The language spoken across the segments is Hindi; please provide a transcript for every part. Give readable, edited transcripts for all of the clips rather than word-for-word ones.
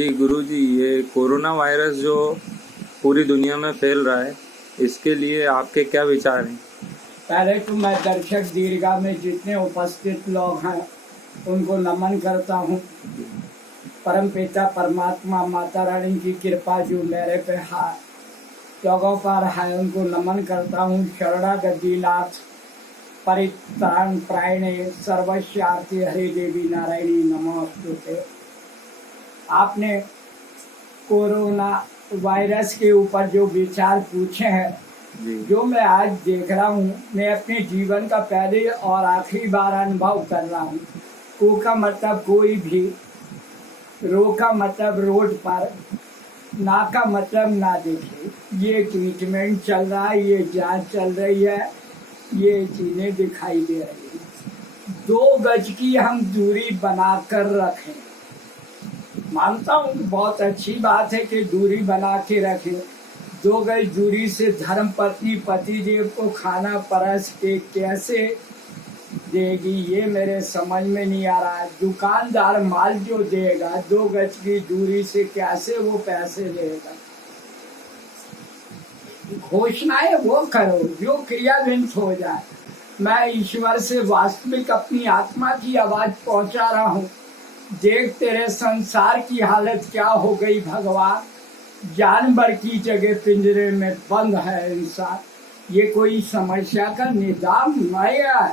जी गुरुजी, ये कोरोना वायरस जो पूरी दुनिया में फैल रहा है, इसके लिए आपके क्या विचार हैं? पहले तो मैं दर्शक दीर्घा में जितने उपस्थित लोग हैं उनको नमन करता हूँ। परमपिता परमात्मा माता रानी की कृपा जो मेरे पे है, लोगों पर है, उनको नमन करता हूँ। शरणागतिनाथ परित्राण प्रायणे सर्वस्यार्थी हरे देवी नारायणी नमोस्तुते। आपने कोरोना वायरस के ऊपर जो विचार पूछे हैं, जो मैं आज देख रहा हूँ, मैं अपने जीवन का पहले और आखिरी बार अनुभव कर रहा हूँ। को का मतलब कोई भी, रो का मतलब रोड पर, ना का मतलब ना देखे। ये ट्रीटमेंट चल रहा है, ये जांच चल रही है, ये चीजें दिखाई दे रही है। 2 गज की हम दूरी बनाकर रखें। मानता हूँ बहुत अच्छी बात है कि दूरी बना के रखें। 2 गज दूरी से धर्म पत्नी पतिदेव को खाना परस के कैसे देगी, ये मेरे समझ में नहीं आ रहा है। दुकानदार माल जो देगा 2 गज की दूरी से कैसे वो पैसे देगा। घोषणाएं वो करो जो क्रियान्वित हो जाए। मैं ईश्वर से वास्तविक अपनी आत्मा की आवाज पहुंचा रहा हूँ। देख तेरे संसार की हालत क्या हो गई भगवान। जानवर की जगह पिंजरे में बंद है इंसान। ये कोई समस्या का निदान नहीं है।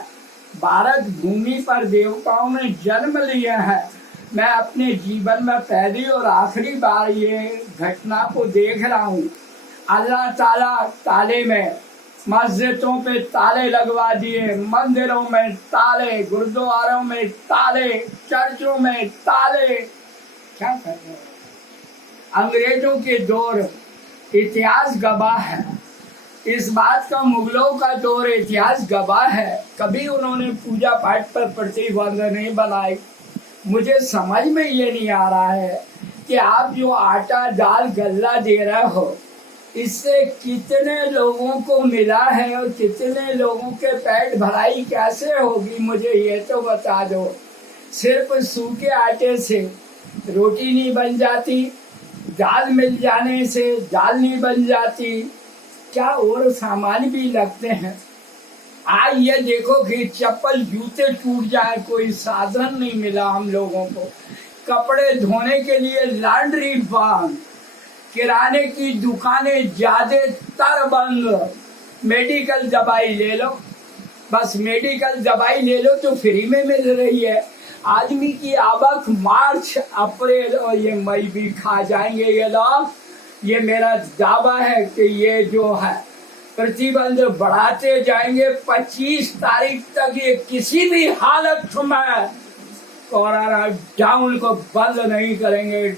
भारत भूमि पर देवताओं ने जन्म लिया है। मैं अपने जीवन में पहली और आखिरी बार ये घटना को देख रहा हूँ। अल्लाह ताला ताले में मस्जिदों पे ताले लगवा दिए, मंदिरों में ताले, गुरुद्वारों में ताले, चर्चों में ताले। क्या कर रहे हैं? अंग्रेजों के दौर इतिहास गवाह है इस बात का। मुगलों का दौर इतिहास गवाह है। कभी उन्होंने पूजा पाठ पर प्रतिबंध नहीं बनाई। मुझे समझ में ये नहीं आ रहा है कि आप जो आटा दाल गल्ला दे रहे हो, इससे कितने लोगों को मिला है और कितने लोगों के पेट भराई कैसे होगी, मुझे ये तो बता दो। सिर्फ सूखे आटे से रोटी नहीं बन जाती, दाल मिल जाने से दाल नहीं बन जाती, क्या और सामान भी लगते हैं। आज ये देखो कि चप्पल जूते टूट जाए, कोई साधन नहीं मिला हम लोगों को। कपड़े धोने के लिए लॉन्ड्री बंद, किराने की दुकानें ज्यादातर बंद। मेडिकल दवाई ले लो, बस मेडिकल दवाई ले लो तो फ्री में मिल रही है। आदमी की आवक मार्च अप्रैल और ये मई भी खा जाएंगे ये लोग। ये मेरा दावा है कि ये जो है प्रतिबंध बढ़ाते जाएंगे। 25 तारीख तक ये किसी भी हालत में कोरोना डाउन को बंद नहीं करेंगे।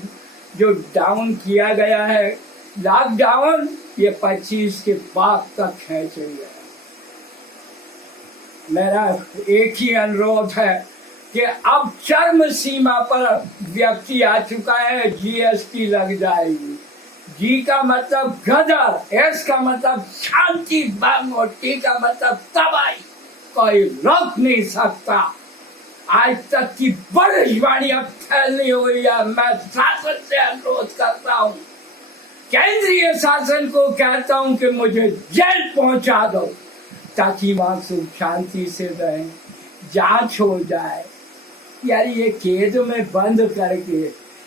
जो डाउन किया गया है लॉकडाउन, ये 25 के बाद तक खींचेंगे। मेरा एक ही अनुरोध है कि अब चरम सीमा पर व्यक्ति आ चुका है। जीएसटी लग जाएगी। जी का मतलब गदर, एस का मतलब शांति भंग और टी का मतलब तबाही। कोई रोक नहीं सकता। आज तक की बड़ी अब फैलनी हो गई है। मैं शासन से अनुरोध करता हूँ, केंद्रीय शासन को कहता हूँ कि मुझे जेल पहुंचा दो ताकि वहां सुख शांति से रहे, जांच हो जाए। यार ये कैद में बंद करके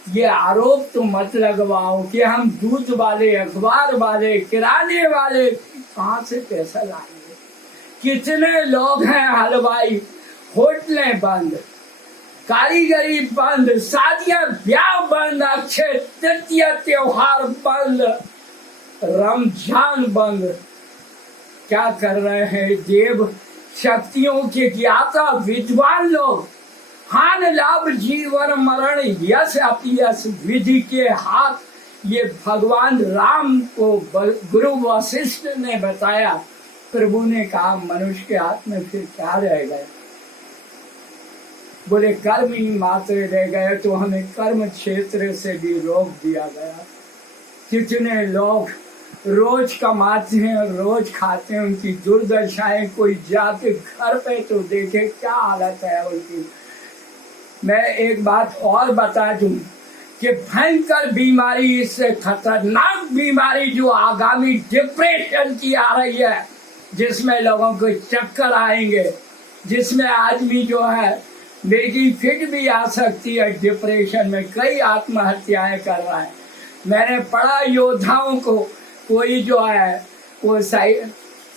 ये आरोप तो मत लगवाओ कि हम दूध वाले, अखबार वाले, किराने वाले कहाँ से पैसा लाएंगे। कितने लोग हैं हलवाई, होटलें बंद, कारीगरी बंद, शादियां ब्याह बंद, अक्षय तृतीया त्योहार बंद, रमजान बंद। क्या कर रहे हैं देव शक्तियों के ज्ञाता विद्वान लोग। हान लाभ जीवन मरण यश अपयश विधि के हाथ, ये भगवान राम को गुरु वशिष्ठ ने बताया। प्रभु ने कहा मनुष्य के हाथ में फिर क्या रह गया। बोले कर्म ही मात्र रह गए, तो हमें कर्म क्षेत्र से भी रोक दिया गया। कितने लोग रोज कमाते हैं और रोज खाते हैं, उनकी दुर्दशाएं कोई जाके घर पे तो देखे क्या हालत है उनकी। मैं एक बात और बता दूं कि भयंकर बीमारी, इससे खतरनाक बीमारी जो आगामी डिप्रेशन की आ रही है, जिसमें लोगों को चक्कर आएंगे, जिसमें आदमी जो है मेरी फिट भी आ सकती है, डिप्रेशन में कई आत्महत्याएं कर रहा है। मैंने पढ़ा योद्धाओं को, कोई जो है वो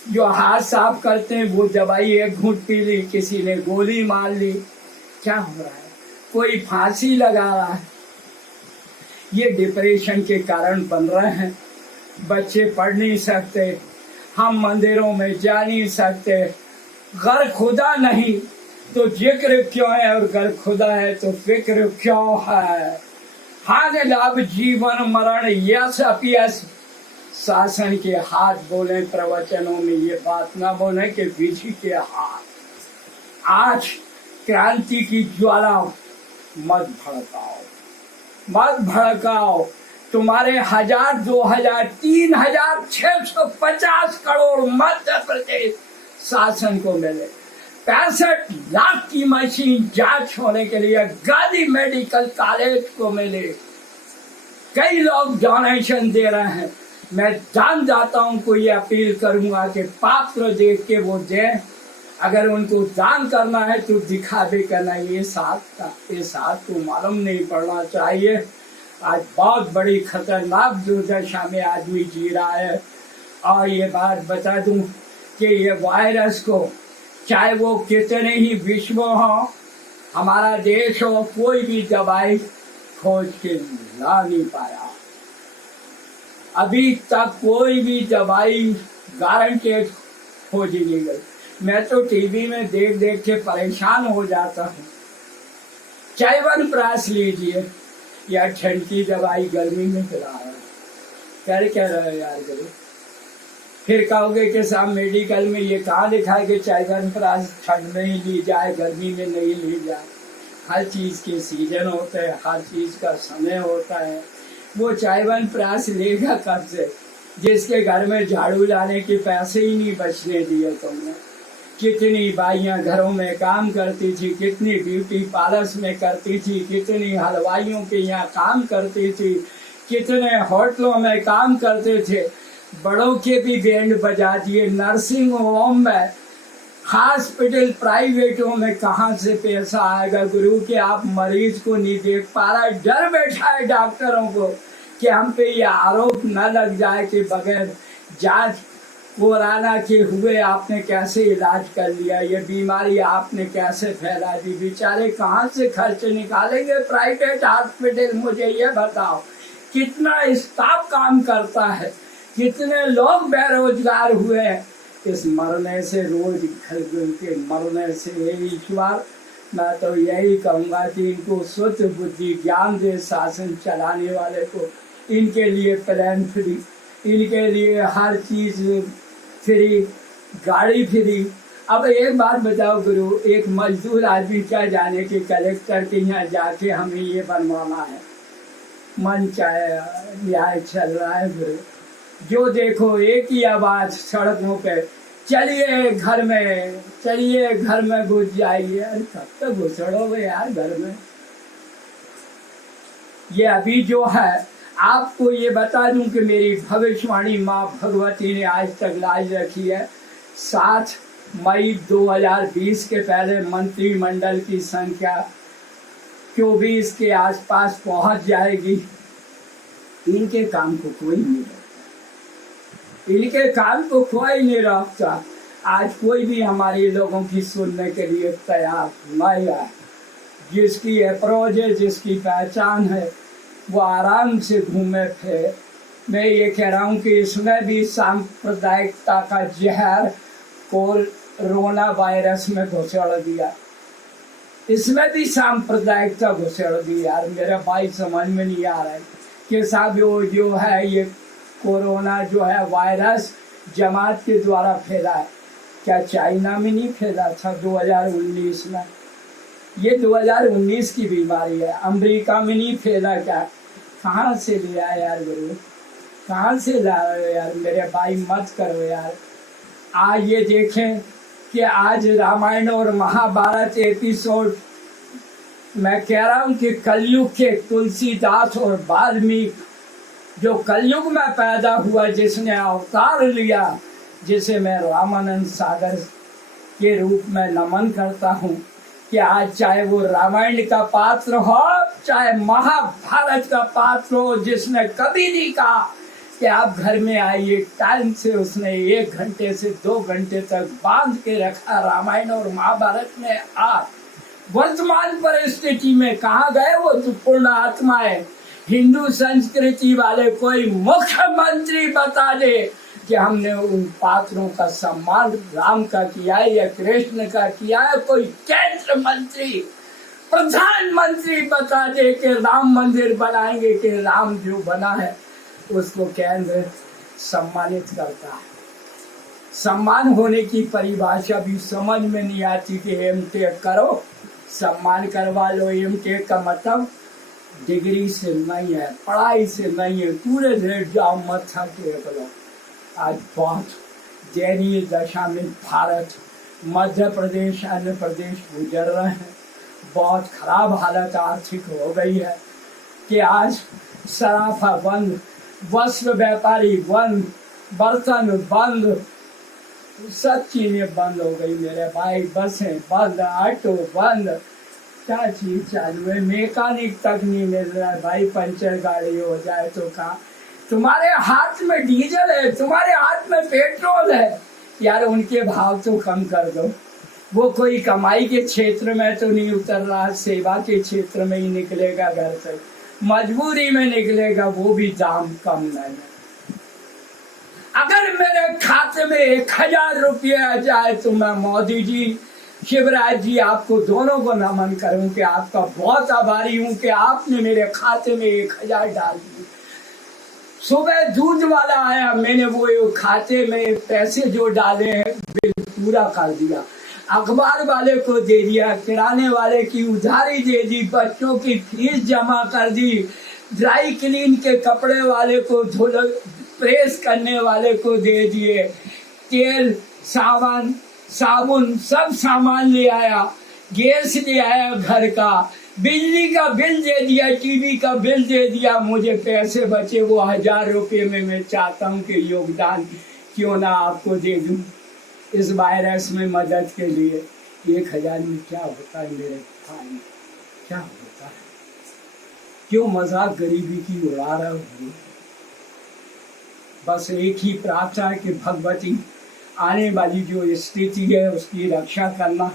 जो हाथ साफ करते हैं वो दवाई एक घूंट पी ली, किसी ने गोली मार ली, क्या हो रहा है, कोई फांसी लगा रहा है। ये डिप्रेशन के कारण बन रहे हैं। बच्चे पढ़ नहीं सकते, हम मंदिरों में जा नहीं सकते। घर खुदा नहीं तो जिक्र क्यों है, और घर खुदा है तो फिक्र क्यों है। हाथ लाभ जीवन मरण यश अपयश, शासन के हाथ बोले, प्रवचनों में ये बात ना बोले कि विधि के हाथ। आज क्रांति की ज्वाला मत भड़काओ, मत भड़काओ। तुम्हारे 1000, 2000, 3650 करोड़ मध्य प्रदेश शासन को मिले। 65 लाख की मशीन जांच होने के लिए गांधी मेडिकल कॉलेज को मिले। कई लोग डोनेशन दे रहे हैं। मैं दानदाताओं को ये अपील करूंगा कि पात्र देख के वो दें। अगर उनको दान करना है तो दिखावे करना, ये साथ को मालूम नहीं पड़ना चाहिए। आज बहुत बड़ी खतरनाक दुर्दशा में आदमी जी रहा है। और ये बात बता दूं कि ये वायरस को, चाहे वो कितने ही विश्व हो, हमारा देश हो, कोई भी दवाई खोज के ला नहीं पाया। अभी तक कोई भी दवाई गारंटेड खोजी नहीं गई। मैं तो टीवी में देख देख के परेशान हो जाता हूँ। च्यवनप्राश लीजिए, या ठंड की दवाई गर्मी में खिला रहा है, कह रहे हो यार करो। फिर कहोगे कि साहब मेडिकल में ये कहाँ लिखा है कि च्यवनप्राश ठंड में ही ली जाए, गर्मी में नहीं ली जाए। हर चीज के सीजन होते हैं, हर चीज का समय होता है। वो च्यवनप्राश लेगा कब से, जिसके घर में झाड़ू लाने के पैसे ही नहीं बचने दिए तुमने। कितनी बाइयां घरों में काम करती थी, कितनी ब्यूटी पार्लर्स में करती थी, कितनी हलवाइयों के यहाँ काम करती थी, कितने होटलों में काम करते थे। बड़ों के भी बैंड बजा दिए। नर्सिंग होम में, हॉस्पिटल प्राइवेटों में कहाँ से पैसा आएगा गुरु के आप मरीज को नहीं देख पा रहा। डर बैठा है डॉक्टरों को कि हम पे ये आरोप न लग जाए कि बगैर जांच कोरोना के हुए आपने कैसे इलाज कर लिया, ये बीमारी आपने कैसे फैला दी। बेचारे कहाँ से खर्च निकालेंगे प्राइवेट हॉस्पिटल। मुझे ये बताओ कितना स्टाफ काम करता है, कितने लोग बेरोजगार हुए हैं इस मरने से, रोज घर के मरने से। ईश्वर, मैं तो यही कहूँगा कि इनको शुद्ध बुद्धि ज्ञान दे शासन चलाने वाले को। इनके लिए प्लान फ्री, इनके लिए हर चीज फ्री, गाड़ी फ्री। अब एक बात बताओ गुरु, एक मजदूर आदमी क्या जाने कि कलेक्टर के यहाँ जाके हमें ये बनवाना है। मन चाहे न्याय चल रहा है गुरु। जो देखो एक ही आवाज सड़कों पे, चलिए घर में, चलिए घर में घुस जाइए। अरे कब तक घुसड़ोगे यार घर में। ये अभी जो है, आपको ये बता दूं कि मेरी भविष्यवाणी माँ भगवती ने आज तक लाज रखी है। 7 मई 2020 के पहले मंत्रिमंडल की संख्या 24 के आसपास पहुंच जाएगी। इनके काम को कोई नहीं रोकता, इनके काम को कोई नहीं रोकता। आज कोई भी हमारे लोगों की सुनने के लिए तैयार नहीं है। जिसकी अप्रोच है, जिसकी पहचान है, वो आराम से घूमे फिरे। मैं ये कह रहा हूँ कि इसमें भी सांप्रदायिकता का जहर कोरोना वायरस में घुसड़ दिया। इसमें भी सांप्रदायिकता घुसड़ दी यार। मेरा भाई समझ में नहीं आ रहा है कि साहब जो है ये कोरोना जो है वायरस जमात के द्वारा फैला है। क्या चाइना में नहीं फैला था 2019 में? ये 2019 की बीमारी है। अमेरिका में नहीं फैला क्या? कहाँ से लिया यार गुरु, कहाँ से ला रहे हो यार? मेरे भाई मत करो यार। आज ये देखें कि आज रामायण और महाभारत एपिसोड मैं कह रहा हूं कि कलयुग के तुलसीदास और वाल्मीकि, जो कलयुग में पैदा हुआ, जिसने अवतार लिया, जिसे मैं रामानंद सागर के रूप में नमन करता हूं, कि आज चाहे वो रामायण का पात्र हो, चाहे महाभारत का पात्र हो, जिसने कभी नहीं कहा कि आप घर में आइए, टाइम से उसने 1 घंटे से 2 घंटे तक बांध के रखा रामायण और महाभारत में। आप वर्तमान परिस्थिति में कहाँ गए वो पूर्ण आत्माएं? हिंदू संस्कृति वाले कोई मुख्यमंत्री बता दे कि हमने उन पात्रों का सम्मान राम का किया है या कृष्ण का किया है। कोई केंद्र मंत्री, प्रधानमंत्री बता दे कि राम मंदिर बनाएंगे, कि राम जो बना है उसको केंद्र सम्मानित करता है। सम्मान होने की परिभाषा भी समझ में नहीं आती कि एमटेक करो, सम्मान करवा लो। एमटेक का मतलब डिग्री से नहीं है, पढ़ाई से नहीं है, पूरे रेट जाओ मत्था टेक लो। आज बहुत दयनीय दशा में भारत, मध्य प्रदेश, अन्य प्रदेश गुजर रहे हैं। बहुत खराब हालत आर्थिक हो गई है कि आज सराफा बंद, वस्त्र व्यापारी बंद, बर्तन बंद, सब चीजें बंद हो गई मेरे भाई। बसें बंद, ऑटो बंद, क्या चीज चालू है? मैकेनिक तक नहीं मिल रहा है भाई। पंचर गाड़ी हो जाए तो कहा, तुम्हारे हाथ में डीजल है, तुम्हारे हाथ में पेट्रोल है, यार उनके भाव तो कम कर दो। वो कोई कमाई के क्षेत्र में तो नहीं उतर रहा, सेवा के क्षेत्र में ही निकलेगा घर से, मजबूरी में निकलेगा, वो भी दाम कम नहीं है। अगर मेरे खाते में 1000 रुपये आ जाए तो मैं मोदी जी, शिवराज जी, आपको दोनों को नमन करूं कि आपका बहुत आभारी हूं कि आपने मेरे खाते में 1000 डाल दिए। सुबह दूध वाला आया, मैंने वो खाते में पैसे जो डाले हैं बिल पूरा कर दिया, अखबार वाले को दे दिया, किराने वाले की उधारी दे दी, बच्चों की फीस जमा कर दी, ड्राई क्लीन के कपड़े वाले को, प्रेस करने वाले को दे दिए, तेल, सामान, साबुन, सब सामान ले आया, गैस ले आया घर का, बिजली का बिल दे दिया, टीवी का बिल दे दिया। मुझे पैसे बचे वो 1000 रुपये में मैं चाहता हूँ कि योगदान क्यों ना आपको दे दूँ इस वायरस में मदद के लिए। 1000 में क्या होता है मेरे भाई, क्या होता है? क्यों मजाक गरीबी की उड़ा रहा हूँ? बस एक ही प्रार्थना है कि भगवती आने वाली जो स्थिति है उसकी रक्षा करना,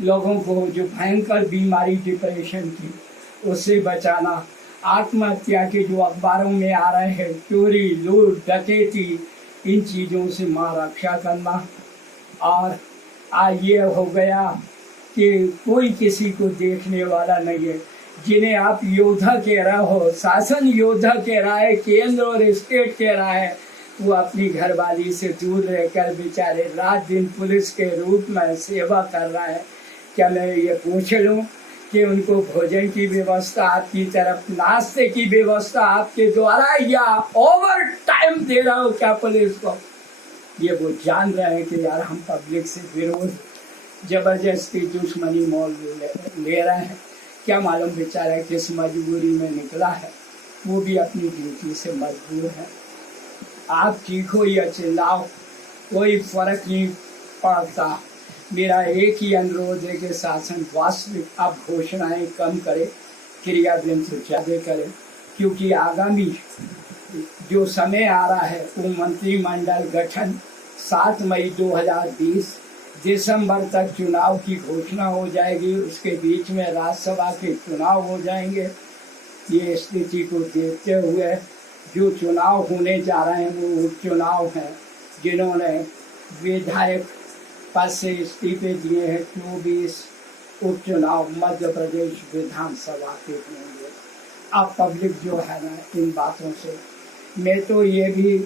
लोगों को जो भयंकर बीमारी डिप्रेशन की उससे बचाना, आत्महत्या के जो अखबारों में आ रहे हैं, चोरी, लूट, डकैती, इन चीज़ों से माँ रक्षा करना। और आज ये हो गया कि कोई किसी को देखने वाला नहीं है। जिन्हें आप योद्धा कह रहा हो, शासन योद्धा कह रहा है, केंद्र और स्टेट कह रहा है, वो अपनी घरवाली से दूर रहकर बेचारे रात दिन पुलिस के रूप में सेवा कर रहा है। क्या मैं ये पूछ लूँ कि उनको भोजन की व्यवस्था आपकी तरफ, नाश्ते की व्यवस्था आपके द्वारा या ओवर टाइम दे रहा हो क्या पुलिस को? ये वो जान रहे हैं कि यार हम पब्लिक से विरोध, जबरदस्ती दुश्मनी मोल ले रहे हैं। क्या मालूम बेचारा किस मजबूरी में निकला है, वो भी अपनी ड्यूटी से मजबूर है। आप चीखो या चिल्लाओ, कोई फर्क नहीं पड़ता। मेरा एक ही अनुरोध है कि शासन वास्तविक अब घोषणाएं कम करे, क्रियान्वयन से ज़्यादा करे, क्योंकि आगामी जो समय आ रहा है वो मंत्रिमंडल गठन 7 मई 2020 दिसंबर तक चुनाव की घोषणा हो जाएगी। उसके बीच में राज्यसभा के चुनाव हो जाएंगे। ये स्थिति को देखते हुए जो चुनाव होने जा रहे हैं वो उपचुनाव हैं। जिन्होंने विधायक पद से इस्तीफे दिए हैं, 24 उपचुनाव मध्य प्रदेश विधानसभा के होंगे। अब पब्लिक जो है ना, इन बातों से मैं तो ये भी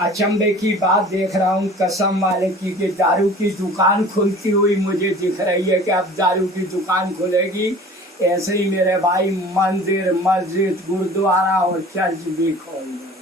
अचंभे की बात देख रहा हूँ, कसम मालिक की, कि दारू की दुकान खुलती हुई मुझे दिख रही है कि अब दारू की दुकान खुलेगी। ऐसे ही मेरे भाई मंदिर, मस्जिद, गुरुद्वारा और चर्च भी खोल दें।